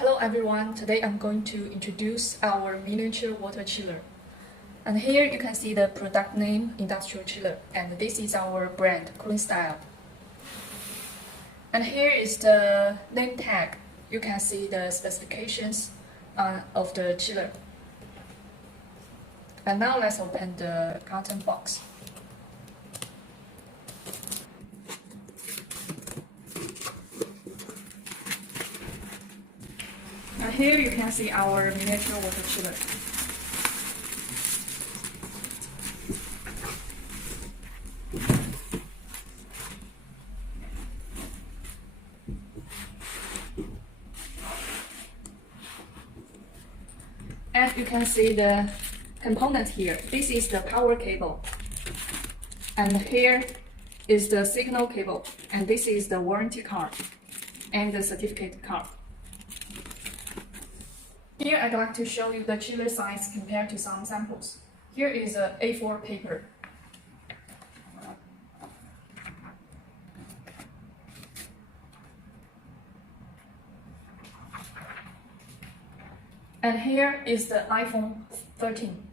Hello everyone, today I'm going to introduce our miniature water chiller. And here you can see the product name, industrial chiller, and this is our brand, Coolingstyle. And here is the name tag. You can see the specifications of the chiller. And now let's open the carton box. And here you can see our miniature water chiller. And you can see the component here. This is the power cable. And here is the signal cable. And this is the warranty card and the certificate card. Here I'd like to show you the chiller size compared to some samples. Here is a A4 paper. And here is the iPhone 13.